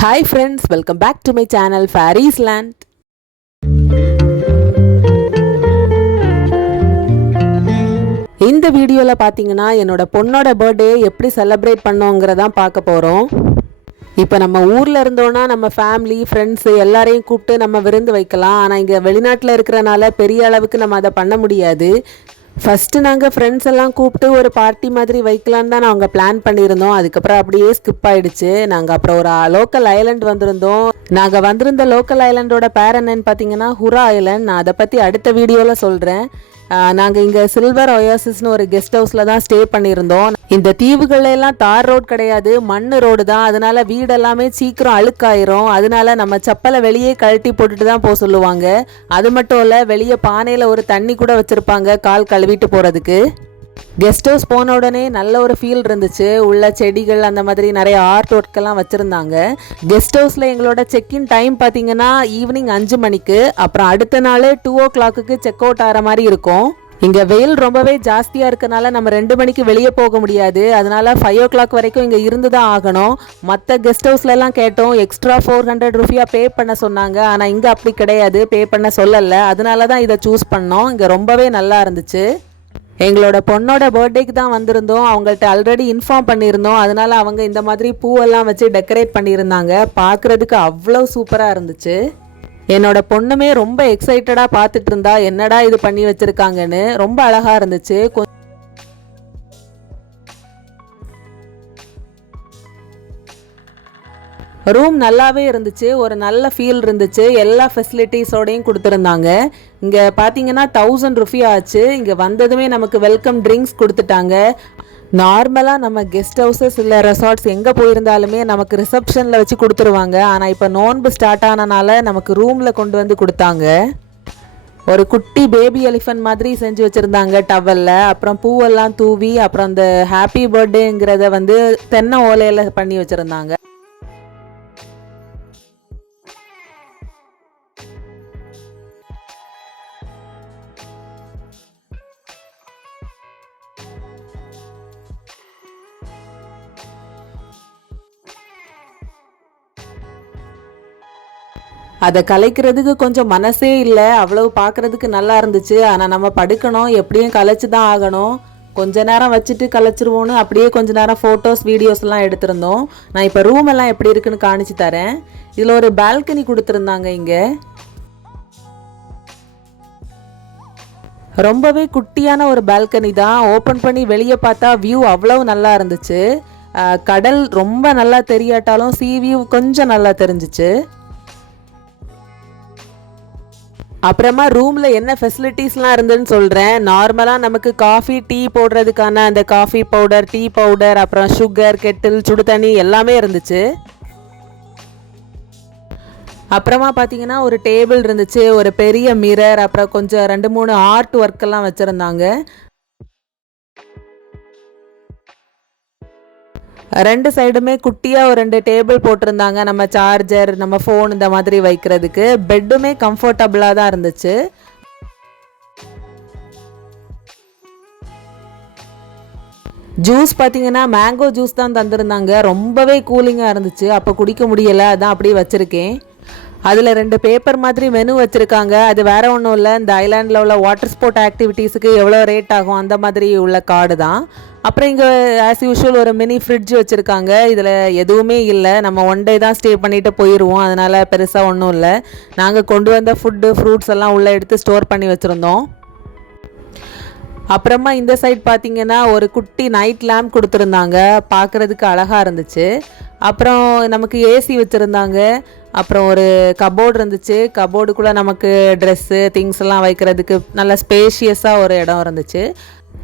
Hi friends, welcome back to my channel Fairies Land. இந்த வீடியோல பாத்தீங்கன்னா என்னோட பொண்ணோட பர்த்டே எப்படி செலிப்ரேட் பண்ணோங்கிறத பார்க்க போறோம். இப்போ நம்ம ஊர்ல இருந்தோம்னா நம்ம ஃபேமிலி ஃப்ரெண்ட்ஸ் எல்லாரையும் கூப்பிட்டு நம்ம விருந்து வைக்கலாம். ஆனால் இங்கே வெளிநாட்டில் இருக்கிறனால பெரிய அளவுக்கு நம்ம அதை பண்ண முடியாது. ஃபஸ்ட்டு நாங்கள் ஃப்ரெண்ட்ஸ் எல்லாம் கூப்பிட்டு ஒரு பார்ட்டி மாதிரி வைக்கலான்னு தான் நாங்கள் பிளான் பண்ணியிருந்தோம். அதுக்கப்புறம் அப்படியே ஸ்கிப் ஆகிடுச்சு. நாங்கள் அப்புறம் ஒரு லோக்கல் ஐலண்ட் வந்திருந்தோம். நாங்கள் வந்திருந்த லோக்கல் ஐலண்டோட பேர் என்னன்னு பார்த்தீங்கன்னா ஹுரா ஐலண்ட். நான் அதை பற்றி அடுத்த வீடியோவில் சொல்கிறேன். நாங்கள் இங்கே சில்வர் ஒயாசிஸ்னு ஒரு கெஸ்ட் ஹவுஸில் தான் ஸ்டே பண்ணியிருந்தோம். இந்த தீவுகளெல்லாம் தார் ரோடு கிடையாது, மண் ரோடு தான். அதனால வீடெல்லாமே சீக்கிரம் அழுக்காயிரும். அதனால நம்ம செப்பலை வெளியே கழட்டி போட்டுட்டு தான் போக சொல்லுவாங்க. அது மட்டும் இல்லை, வெளியே பானையில் ஒரு தண்ணி கூட வச்சுருப்பாங்க கால் கழுவிட்டு போகிறதுக்கு. கெஸ்ட் ஹவுஸ் போன உடனே நல்ல ஒரு ஃபீல் இருந்துச்சு. உள்ள செடிகள் அந்த மாதிரி நிறைய ஆர்ட் ஒர்க்கெல்லாம் வச்சுருந்தாங்க. கெஸ்ட் ஹவுஸில் எங்களோட செக்இன் டைம் பார்த்தீங்கன்னா ஈவினிங் 5 மணிக்கு. அப்புறம் அடுத்த நாள் 2 o'clock செக் அவுட் ஆகிற மாதிரி இருக்கும். இங்கே வெயில் ரொம்பவே ஜாஸ்தியாக இருக்கனால நம்ம 2 மணிக்கு வெளியே போக முடியாது. அதனால 5 o'clock வரைக்கும் இங்கே இருந்து தான் ஆகணும். மற்ற கெஸ்ட் ஹவுஸ்லலாம் கேட்டோம், எக்ஸ்ட்ரா 400 rupees பே பண்ண சொன்னாங்க. ஆனால் இங்கே அப்படி கிடையாது, பே பண்ண சொல்லலை. அதனால தான் இதை சூஸ் பண்ணோம். இங்கே ரொம்பவே நல்லா இருந்துச்சு. எங்களோட பொண்ணோட பர்த்டேக்கு தான் வந்திருந்தோம். அவங்கள்ட்ட ஆல்ரெடி இன்ஃபார்ம் பண்ணியிருந்தோம். அதனால அவங்க இந்த மாதிரி பூவெல்லாம் வச்சு டெக்கரேட் பண்ணியிருந்தாங்க. பார்க்குறதுக்கு அவ்வளோ சூப்பராக இருந்துச்சு. என்னோட பொண்ணுமே ரொம்ப எக்ஸைட்டடாக பார்த்துட்டு இருந்தா, என்னடா இது பண்ணி வச்சுருக்காங்கன்னு. ரொம்ப அழகாக இருந்துச்சு. ரூம் நல்லாவே இருந்துச்சு. ஒரு நல்ல ஃபீல் இருந்துச்சு. எல்லா ஃபெசிலிட்டிஸோடையும் கொடுத்துருந்தாங்க. இங்கே பார்த்தீங்கன்னா 1000 rupees ஆச்சு. இங்கே வந்ததுமே நமக்கு வெல்கம் ட்ரிங்க்ஸ் கொடுத்துட்டாங்க. நார்மலாக நம்ம கெஸ்ட் ஹவுசஸ் இல்லை ரெசார்ட்ஸ் எங்கே போயிருந்தாலுமே நமக்கு ரிசப்ஷனில் வச்சு கொடுத்துருவாங்க. ஆனால் இப்போ நோன்பு ஸ்டார்ட் ஆனனால நமக்கு ரூமில் கொண்டு வந்து கொடுத்தாங்க. ஒரு குட்டி பேபி எலிஃபண்ட் மாதிரி செஞ்சு வச்சுருந்தாங்க டவலில். அப்புறம் பூவெல்லாம் தூவி, அப்புறம் அந்த ஹாப்பி பர்த்டேங்கிறத வந்து தென்னை ஓலையில் பண்ணி வச்சுருந்தாங்க. அதை கலைக்கிறதுக்கு கொஞ்சம் மனசே இல்லை. அவ்வளவு பார்க்குறதுக்கு நல்லா இருந்துச்சு. ஆனால் நம்ம படுக்கணும், எப்படியும் கலைச்சி தான் ஆகணும். கொஞ்ச நேரம் வச்சுட்டு கலைச்சிருவோன்னு அப்படியே கொஞ்ச நேரம் ஃபோட்டோஸ் வீடியோஸ்லாம் எடுத்திருந்தோம். நான் இப்போ ரூம் எல்லாம் எப்படி இருக்குன்னு காணிச்சு தரேன். இதில் ஒரு பால்கனி கொடுத்துருந்தாங்க. இங்கே ரொம்பவே குட்டியான ஒரு பால்கனி தான். ஓப்பன் பண்ணி வெளியே பார்த்தா வியூ அவ்வளவு நல்லா இருந்துச்சு. கடல் ரொம்ப நல்லா தெரியாட்டாலும் சீ வியூ கொஞ்சம் நல்லா தெரிஞ்சிச்சு. அப்புறமா ரூமில் என்ன ஃபெசிலிட்டிஸ்லாம் இருந்துன்னு சொல்கிறேன். நார்மலாக நமக்கு காஃபி டீ போடுறதுக்கான அந்த காஃபி பவுடர், டீ பவுடர், அப்புறம் சுகர், கெட்டில், சுடு தண்ணி எல்லாமே இருந்துச்சு. அப்புறமா பார்த்தீங்கன்னா ஒரு டேபிள் இருந்துச்சு, ஒரு பெரிய மிரர், அப்புறம் கொஞ்சம் 2-3 ஆர்ட் ஒர்க்கெல்லாம் வச்சுருந்தாங்க. 2 சைடுமே குட்டியாக ஒரு 2 டேபிள் போட்டிருந்தாங்க. நம்ம சார்ஜர், நம்ம ஃபோன் இந்த மாதிரி வைக்கிறதுக்கு. பெட்டுமே கம்ஃபர்டபுளாக தான் இருந்துச்சு. ஜூஸ் பார்த்தீங்கன்னா மேங்கோ ஜூஸ் தான் தந்திருந்தாங்க. ரொம்பவே கூலிங்காக இருந்துச்சு. அப்போ குடிக்க முடியலை, அதான் அப்படியே வச்சுருக்கேன். அதில் 2 பேப்பர் மாதிரி மெனு வச்சுருக்காங்க. அது வேறு ஒன்றும் இல்லை, இந்த ஐலாண்டில் உள்ள வாட்டர் ஸ்போர்ட் ஆக்டிவிட்டீஸுக்கு எவ்வளோ ரேட் ஆகும் அந்த மாதிரி உள்ள கார்டு தான். அப்புறம் இங்கே ஆஸ் யூஷுவல் ஒரு மினி ஃப்ரிட்ஜ் வச்சுருக்காங்க. இதில் எதுவுமே இல்லை, நம்ம 1 day தான் ஸ்டே பண்ணிவிட்டு போயிடுவோம். அதனால் பெருசாக ஒன்றும் இல்லை. நாங்கள் கொண்டு வந்த ஃபுட்டு, ஃப்ரூட்ஸ் எல்லாம் உள்ளே எடுத்து ஸ்டோர் பண்ணி வச்சுருந்தோம். அப்புறமா இந்த சைட் பார்த்தீங்கன்னா ஒரு குட்டி நைட் லேம்ப் கொடுத்துருந்தாங்க. பார்க்குறதுக்கு அழகாக இருந்துச்சு. அப்புறம் நமக்கு ஏசி வச்சுருந்தாங்க. அப்புறம் ஒரு கபோர்டு இருந்துச்சு. கபோர்டுக்குள்ளே நமக்கு ட்ரெஸ்ஸு, திங்ஸ் எல்லாம் வைக்கிறதுக்கு நல்ல ஸ்பேஷியஸாக ஒரு இடம் இருந்துச்சு.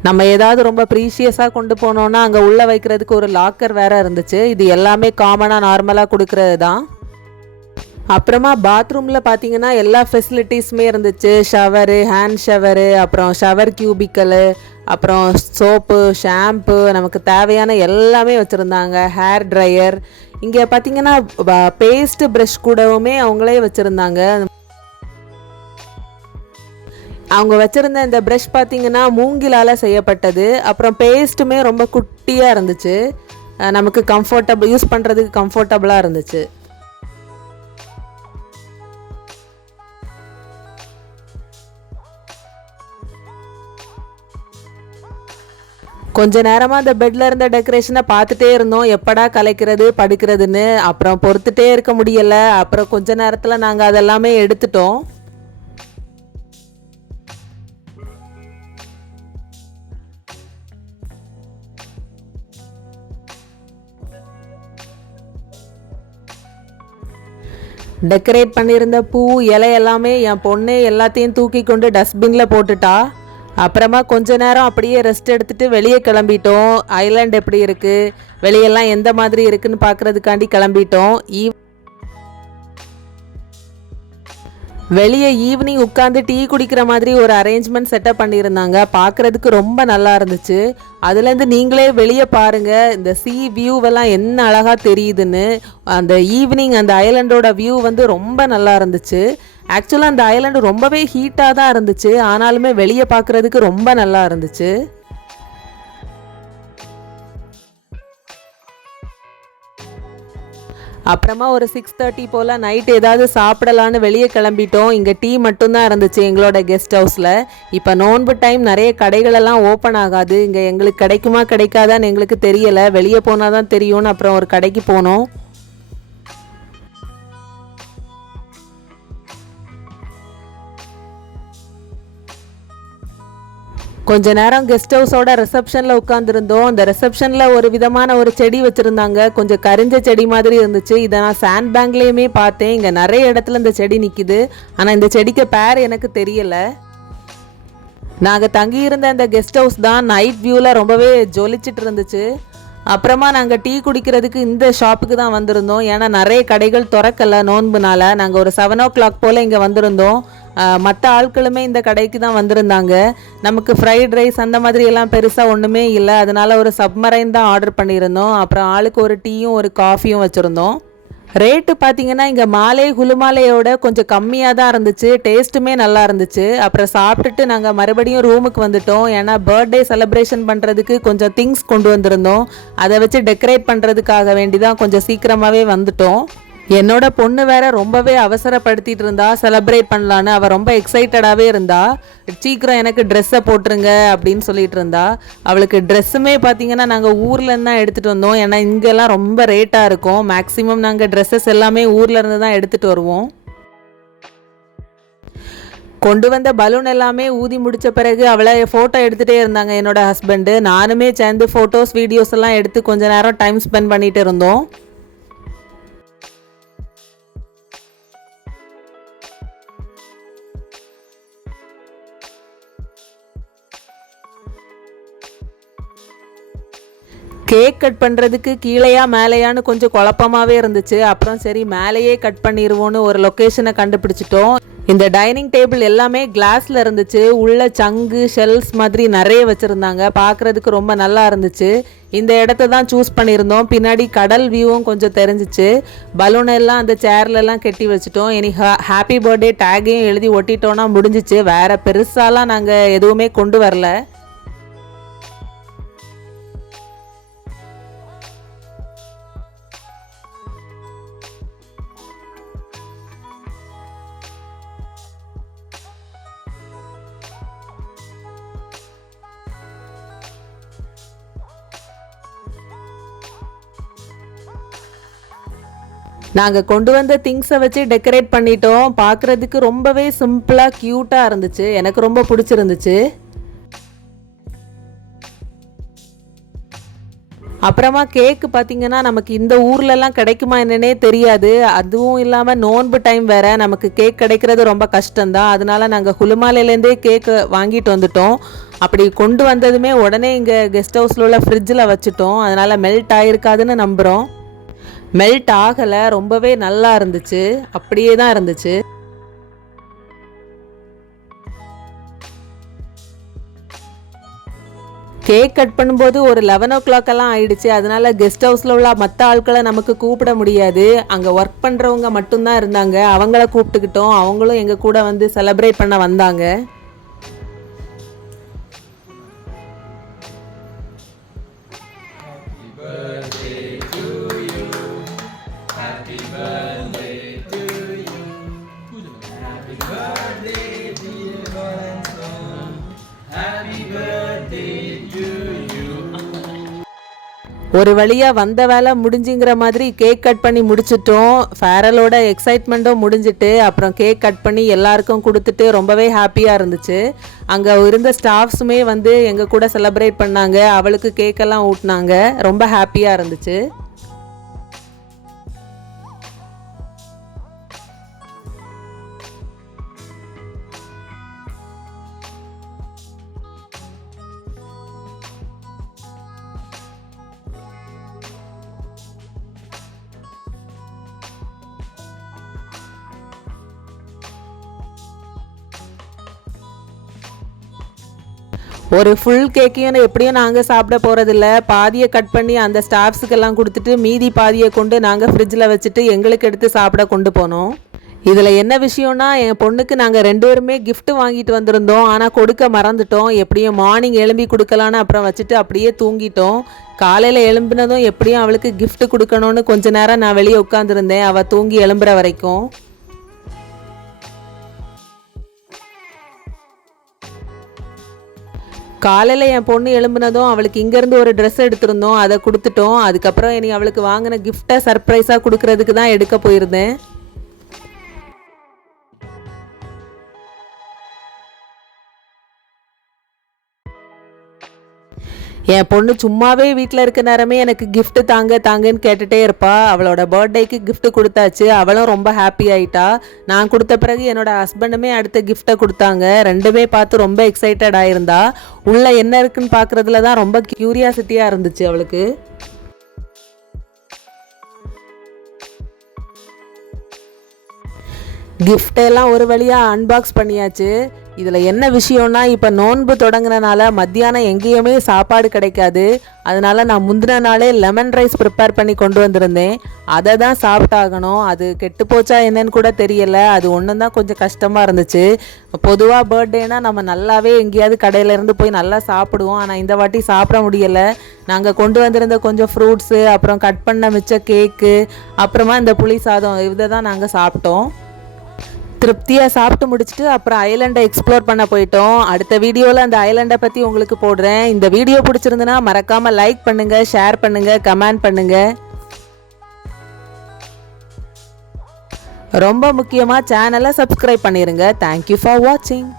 நம்ம ஏதாவது ரொம்ப ப்ரீஷியஸாக கொண்டு போனோன்னா அங்கே உள்ளே வைக்கிறதுக்கு ஒரு லாக்கர் வேறு இருந்துச்சு. இது எல்லாமே காமனாக நார்மலாக கொடுக்கறது தான். அப்புறமா பாத்ரூமில் பார்த்தீங்கன்னா எல்லா ஃபெசிலிட்டிஸுமே இருந்துச்சு. ஷவரு, ஹேண்ட் ஷவரு, அப்புறம் ஷவர் கியூபிக்கலு, அப்புறம் சோப்பு, ஷாம்பு, நமக்கு தேவையான எல்லாமே வச்சுருந்தாங்க. ஹேர் ட்ரையர், இங்கே பார்த்தீங்கன்னா பேஸ்ட் ப்ரஷ் கூடவுமே அவங்களே வச்சுருந்தாங்க. அவங்க வச்சுருந்த இந்த ப்ரஷ் பார்த்தீங்கன்னா மூங்கிலால் செய்யப்பட்டது. அப்புறம் பேஸ்ட்டுமே ரொம்ப குட்டியாக இருந்துச்சு. நமக்கு யூஸ் பண்ணுறதுக்கு கம்ஃபர்டபுளாக இருந்துச்சு. கொஞ்ச நேரமாக அந்த பெட்டில் இருந்த டெக்கரேஷனை பார்த்துட்டே இருந்தோம், எப்படா கலைக்கிறது படுக்கிறதுன்னு. அப்புறம் பொறுத்துட்டே இருக்க முடியலை. அப்புறம் கொஞ்ச நேரத்தில் நாங்கள் அதெல்லாமே எடுத்துட்டோம். டெக்கரேட் பண்ணியிருந்த பூ இலை எல்லாமே என் பொண்ணே எல்லாத்தையும் தூக்கி கொண்டு டஸ்ட்பினில் போட்டுட்டா. அப்புறமா கொஞ்ச நேரம் அப்படியே ரெஸ்ட் எடுத்துகிட்டு வெளியே கிளம்பிட்டோம். ஐலாண்ட் எப்படி இருக்குது, வெளியெல்லாம் எந்த மாதிரி இருக்குதுன்னு பார்க்குறதுக்காண்டி கிளம்பிட்டோம். வெளியே ஈவினிங் உட்காந்து டீ குடிக்கிற மாதிரி ஒரு அரேஞ்ச்மெண்ட் செட்டப் பண்ணியிருந்தாங்க. பார்க்குறதுக்கு ரொம்ப நல்லா இருந்துச்சு. அதுலேருந்து நீங்களே வெளியே பாருங்கள், இந்த சீ வியூவெல்லாம் என்ன அழகாக தெரியுதுன்னு. அந்த ஈவினிங் அந்த ஐலாண்டோட வியூ வந்து ரொம்ப நல்லா இருந்துச்சு. ஆக்சுவலாக அந்த ஐலாண்டு ரொம்பவே ஹீட்டாக தான் இருந்துச்சு, ஆனாலுமே வெளியே பார்க்குறதுக்கு ரொம்ப நல்லா இருந்துச்சு. அப்புறமா ஒரு 6:30 போல் நைட் ஏதாவது சாப்பிடலான்னு வெளியே கிளம்பிட்டோம். இங்கே டீ மட்டும்தான் இருந்துச்சு எங்களோட கெஸ்ட் ஹவுஸில். இப்போ நோன்பு டைம், நிறைய கடைகளெல்லாம் ஓப்பன் ஆகாது. இங்கே எங்களுக்கு கிடைக்குமா கிடைக்காதான்னு எங்களுக்கு தெரியலை. வெளியே போனால் தான் தெரியும்னு அப்புறம் ஒரு கடைக்கு போனோம். கொஞ்ச நேரம் கெஸ்ட் ஹவுஸோட ரிசப்ஷனில் உட்காந்துருந்தோம். அந்த ரிசப்ஷனில் ஒரு விதமான ஒரு செடி வச்சுருந்தாங்க, கொஞ்சம் கரிஞ்ச செடி மாதிரி இருந்துச்சு. இதை நான் சாண்ட் பேங்க்லேயுமே பார்த்தேன். இங்கே நிறைய இடத்துல இந்த செடி நிற்கிது, ஆனால் இந்த செடிக்கு பேர் எனக்கு தெரியலை. நாங்கள் தங்கியிருந்த அந்த கெஸ்ட் ஹவுஸ் தான் நைட் வியூவில் ரொம்பவே ஜொலிச்சிட்டு இருந்துச்சு. அப்புறமா நாங்கள் டீ குடிக்கிறதுக்கு இந்த ஷாப்புக்கு தான் வந்திருந்தோம். ஏன்னா நிறைய கடைகள் திறக்கலை நோன்புனால. நாங்கள் ஒரு 7 o'clock போல் இங்கே வந்திருந்தோம். மற்ற ஆட்களுமே இந்த கடைக்கு தான் வந்திருந்தாங்க. நமக்கு ஃப்ரைட் ரைஸ் அந்த மாதிரி எல்லாம் பெருசாக ஒன்றுமே இல்லை, அதனால் ஒரு சப்மரைன் தான் ஆர்டர் பண்ணியிருந்தோம். அப்புறம் ஆளுக்கு ஒரு டீயும் ஒரு காஃபியும் வச்சுருந்தோம். ரேட்டு பார்த்திங்கன்னா இங்கே மாலை குலுமாலையோட கொஞ்சம் கம்மியாக தான் இருந்துச்சு. டேஸ்ட்டுமே நல்லா இருந்துச்சு. அப்புறம் சாப்பிட்டுட்டு நாங்கள் மறுபடியும் ரூமுக்கு வந்துட்டோம். ஏன்னா பர்த்டே செலிப்ரேஷன் பண்ணுறதுக்கு கொஞ்சம் திங்ஸ் கொண்டு வந்திருந்தோம். அதை வச்சு டெக்கரேட் பண்ணுறதுக்காக வேண்டி தான் கொஞ்சம் சீக்கிரமாகவே வந்துட்டோம். என்னோட பொண்ணு வேற ரொம்பவே அவசரப்படுத்திட்டு இருந்தா செலிப்ரேட் பண்ணலான்னு. அவள் ரொம்ப எக்ஸைட்டடாகவே இருந்தா. சீக்கிரம் எனக்கு ட்ரெஸ்ஸை போட்டுருங்க அப்படின்னு சொல்லிட்டு இருந்தா. அவளுக்கு ட்ரெஸ்ஸுமே பார்த்தீங்கன்னா நாங்கள் ஊர்லேருந்து தான் எடுத்துகிட்டு வந்தோம். ஏன்னா இங்கெல்லாம் ரொம்ப ரேட்டாக இருக்கும். மேக்ஸிமம் நாங்கள் ட்ரெஸ்ஸஸ் எல்லாமே ஊர்லேருந்து தான் எடுத்துகிட்டு வருவோம். கொண்டு வந்த பலூன் எல்லாமே ஊதி முடித்த பிறகு அவளை ஃபோட்டோ எடுத்துகிட்டே இருந்தாங்க என்னோட ஹஸ்பண்டு. நானுமே சேர்ந்து ஃபோட்டோஸ் வீடியோஸ் எல்லாம் எடுத்து கொஞ்ச நேரம் டைம் ஸ்பெண்ட் பண்ணிட்டு இருந்தோம். கேக் கட் பண்ணுறதுக்கு கீழேயா மேலேயான்னு கொஞ்சம் குழப்பமாகவே இருந்துச்சு. அப்புறம் சரி மேலேயே கட் பண்ணிடுவோன்னு ஒரு லொக்கேஷனை கண்டுபிடிச்சிட்டோம். இந்த டைனிங் டேபிள் எல்லாமே கிளாஸில் இருந்துச்சு. உள்ள சங்கு ஷெல்ஸ் மாதிரி நிறைய வச்சுருந்தாங்க. பார்க்குறதுக்கு ரொம்ப நல்லா இருந்துச்சு. இந்த இடத்த தான் சூஸ் பண்ணியிருந்தோம். பின்னாடி கடல் வியூவும் கொஞ்சம் தெரிஞ்சிச்சு. பலூன் எல்லாம் அந்த சேர்லெல்லாம் கட்டி வச்சுட்டோம். இனி ஹாப்பி பர்த்டே டேகையும் எழுதி ஒட்டிட்டோன்னா முடிஞ்சிச்சு. வேறு பெருசாலாம் நாங்கள் எதுவுமே கொண்டு வரல. நாங்கள் கொண்டு வந்த திங்ஸை வச்சு டெக்கரேட் பண்ணிட்டோம். பார்க்குறதுக்கு ரொம்பவே சிம்பிளாக க்யூட்டாக இருந்துச்சு. எனக்கு ரொம்ப பிடிச்சிருந்துச்சு. அப்புறமா கேக்கு பார்த்திங்கன்னா நமக்கு இந்த ஊர்லலாம் கிடைக்குமா என்னன்னே தெரியாது. அதுவும் இல்லாமல் நோன்பு டைம் வேறு, நமக்கு கேக் கிடைக்கிறது ரொம்ப கஷ்டம்தான். அதனால நாங்கள் குலுமாலையிலேருந்தே கேக்கு வாங்கிட்டு வந்துட்டோம். அப்படி கொண்டு வந்ததுமே உடனே இங்கே கெஸ்ட் ஹவுஸில் உள்ள ஃப்ரிட்ஜில் வச்சுட்டோம். அதனால் மெல்ட் ஆகிருக்காதுன்னு நம்புகிறோம். மெல்ட் ஆகலை, ரொம்பவே நல்லா இருந்துச்சு. அப்படியே தான் இருந்துச்சு. கேக் கட் பண்ணும்போது ஒரு 11 o'clock எல்லாம் ஆயிடுச்சு. அதனால கெஸ்ட் ஹவுஸில் உள்ள மற்ற ஆட்களை நமக்கு கூப்பிட முடியாது. அங்கே ஒர்க் பண்ணுறவங்க மட்டும்தான் இருந்தாங்க. அவங்கள கூப்பிட்டுக்கிட்டோம். அவங்களும் எங்கள் கூட வந்து செலிப்ரேட் பண்ண வந்தாங்க. Happy birthday to you. ஒரு வழியாக வந்த வேலை முடிஞ்சுங்கிற மாதிரி கேக் கட் பண்ணி முடிச்சிட்டோம். ஃபேரலோட எக்ஸைட்மெண்ட்டும் முடிஞ்சிட்டு அப்புறம் கேக் கட் பண்ணி எல்லாருக்கும் கொடுத்துட்டு ரொம்பவே ஹாப்பியாக இருந்துச்சு. அங்கே இருந்த ஸ்டாஃப்ஸுமே வந்து எங்கள் கூட செலிப்ரேட் பண்ணாங்க, அவளுக்கு கேக்கெல்லாம் ஊட்டினாங்க. ரொம்ப ஹாப்பியாக இருந்துச்சு. ஒரு ஃபுல் கேக்கையும் எப்படியும் நாங்கள் சாப்பிட போகிறதில்ல. பாதியை கட் பண்ணி அந்த ஸ்டாஃப்ஸுக்கெல்லாம் கொடுத்துட்டு மீதி பாதியை கொண்டு நாங்கள் ஃப்ரிட்ஜில் வச்சுட்டு எங்களுக்கு எடுத்து சாப்பிட கொண்டு போனோம். இதில் என்ன விஷயம்னா, என் பொண்ணுக்கு நாங்கள் 2 பேருமே கிஃப்ட் வாங்கிட்டு வந்திருந்தோம். ஆனால் கொடுக்க மறந்துட்டோம். எப்படியும் மார்னிங் எழும்பி கொடுக்கலான்னு அப்புறம் வச்சுட்டு அப்படியே தூங்கிட்டோம். காலையில் எழும்பினதும் எப்படியும் அவளுக்கு கிஃப்ட் கொடுக்கணும்னு கொஞ்ச நேரம் நான் வெளியே உட்காந்துருந்தேன், அவள் தூங்கி எழும்புற வரைக்கும். காலையில் என் பொண்ணு எழும்புனதும் அவளுக்கு இங்கேருந்து ஒரு ட்ரெஸ் எடுத்திருந்தோம், அதை கொடுத்துட்டோம். அதுக்கப்புறம் இனி அவளுக்கு வாங்கின கிஃப்டை சர்ப்ரைஸாக கொடுக்கறதுக்கு தான் எடுக்க போயிருந்தேன். என் பொண்ணு சும்மாவே வீட்டில் இருக்க நேரமே எனக்கு கிஃப்ட் தாங்கன்னு கேட்டுகிட்டே இருப்பா. அவளோட பர்த்டேக்கு கிஃப்ட் கொடுத்தாச்சு, அவளும் ரொம்ப ஹாப்பி ஆகிட்டா. நான் கொடுத்த பிறகு என்னோட ஹஸ்பண்டுமே அடுத்த கிஃப்டை கொடுத்தாங்க. 2மே பார்த்து ரொம்ப எக்ஸைட்டட் ஆயிருந்தா. உள்ளே என்ன இருக்குன்னு பார்க்குறதுல தான் ரொம்ப க்யூரியாசிட்டியாக இருந்துச்சு அவளுக்கு. கிஃப்டெல்லாம் ஒரு வழியாக அன்பாக்ஸ் பண்ணியாச்சு. இதில் என்ன விஷயம்னா, இப்போ நோன்பு தொடங்குறனால மத்தியானம் எங்கேயுமே சாப்பாடு கிடைக்காது. அதனால் நான் முந்தின நாளே லெமன் ரைஸ் ப்ரிப்பேர் பண்ணி கொண்டு வந்திருந்தேன். அதை தான் சாப்பிட்டாகணும். அது கெட்டு போச்சா என்னன்னு கூட தெரியலை. அது ஒன்று தான் கொஞ்சம் கஷ்டமாக இருந்துச்சு. பொதுவாக பர்த்டேனா நம்ம நல்லாவே எங்கேயாவது கடையிலேருந்து போய் நல்லா சாப்பிடுவோம். ஆனால் இந்த வாட்டி சாப்பிட முடியலை. நாங்கள் கொண்டு வந்திருந்த கொஞ்சம் ஃப்ரூட்ஸு, அப்புறம் கட் பண்ண மிச்ச கேக்கு, அப்புறமா இந்த புளி சாதம், இதை தான் நாங்கள் சாப்பிட்டோம். திருப்தியாக சாப்பிட்டு முடிச்சுட்டு அப்புறம் ஐலண்டை எக்ஸ்ப்ளோர் பண்ண போயிட்டோம். அடுத்த வீடியோவில் அந்த ஐலண்டை பற்றி உங்களுக்கு போடுறேன். இந்த வீடியோ பிடிச்சிருந்துன்னா மறக்காமல் லைக் பண்ணுங்கள், ஷேர் பண்ணுங்கள், கமெண்ட் பண்ணுங்கள். ரொம்ப முக்கியமாக சேனலை சப்ஸ்கிரைப் பண்ணிடுங்க. தேங்க்யூ ஃபார் வாட்சிங்.